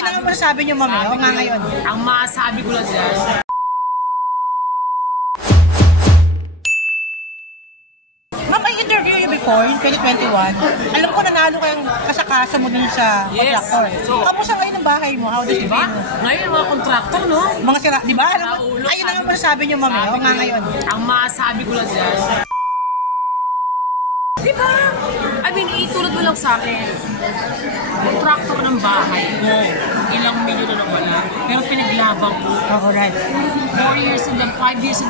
Ayun na nga masasabi niyo, ma'am. O nga ngayon. Ang masabi ko lang dyan, Ma'am, I interview you before in 2021. Alam ko nanalo kayong kasakasa mo dun sa contractor. So, kamusta ngayon ang bahay mo? How does it diba? feel? Ngayon mga contractor, no? Mga sira, di ba? Ayun na nga masasabi niyo, ma'am. O nga ngayon. Ang masabi ko lang dyan, diba? I mean, itulad mo lang sa akin. Contractor ng bahay ko. Ilang milyon na wala. Pero pinaglaban ko. Oh, right. 5 years in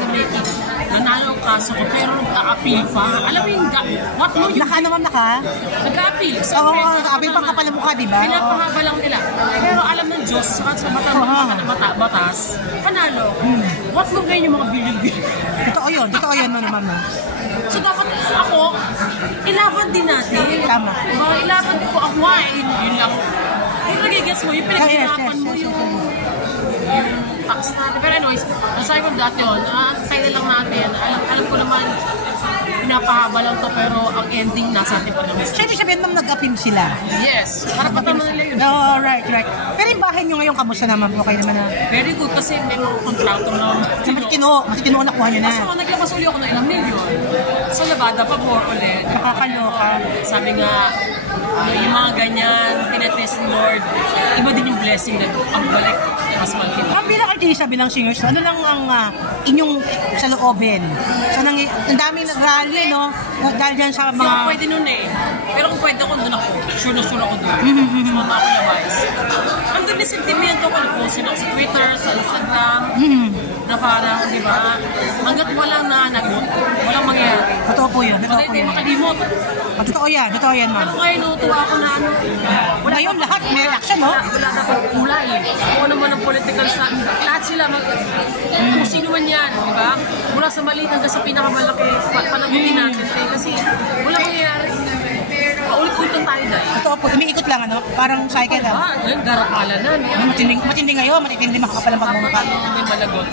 the making. Nanalo ang kaso ko, pero nag-a-appeal pa. Alam mo yung, what mo yung... Naka naman naka? Nag-a-appeal. Oo, naka-appeal pang kapal ng mukha, di ba? Pinapahaba lang nila. Pero alam ng Diyos, sa batas, panalo. What mo ngayon yung mga billion-billion? Totoo yun, ma'am. So dapat ako, ilaban din natin. Tama. Diba? Ilaban ko ako nga, yun lang. Yung nagigets mo, yung pinaghirapan mo yung tax natin. Pero anyways, aside from that yun, tayo na lang natin. Alam ko naman, pinapahaba lang to, pero ang ending nasa atin pa naman. So, ibig sabihin, ma'am, nag-appeal sila? Yes. Para patama nila yun. No, right. Pero yung bahay nyo ngayon, kamusta naman? Okay naman na? Very good kasi may mga contractor na Mas kinuha nakuha nyo na. kasi naglabas uli ako ng ilang milyon. Sa labada pa more ulit. Nakakaloka. Sabi nga, yung mga ganyan, tinetest ni Lord, iba din yung blessing na ang balik, mas malaki. Ang bilang artista, bilang singers, ano lang ang inyong saloobin? So, ang daming nag-rally, no? Dahil dyan sa Hindi mga... ako pwede nun eh. Pero kung pwede ako, doon ako. Sure na ako doon. Sumama ako na vice. Ang doon yung sentimento ko, nag-post ako sa Twitter, sa Instagram, na parang, di ba, hanggat walang nanagot, walang mangyayari. Totoo po yun. Pagka hindi makalimot. Totoo yan, ma'am. Pero ngayon, natuwa ako na ano. Ngayon, lahat may reaction, no? Wala dapat kulay. Kung ano man ang political sa... Lahat sila, kung sino man yan, di ba? Mula sa maliit hanggang sa pinakamalaki, panagutin natin. Kasi wala mangyayari. Paulit-ulit lang tayo dahil. Totoo po, umiikot lang, ano? Parang cycle, Diba? Ngayon, garapala na. Matindi ngayon, matindi makakapal ang pagmumukha. Hindi malagot.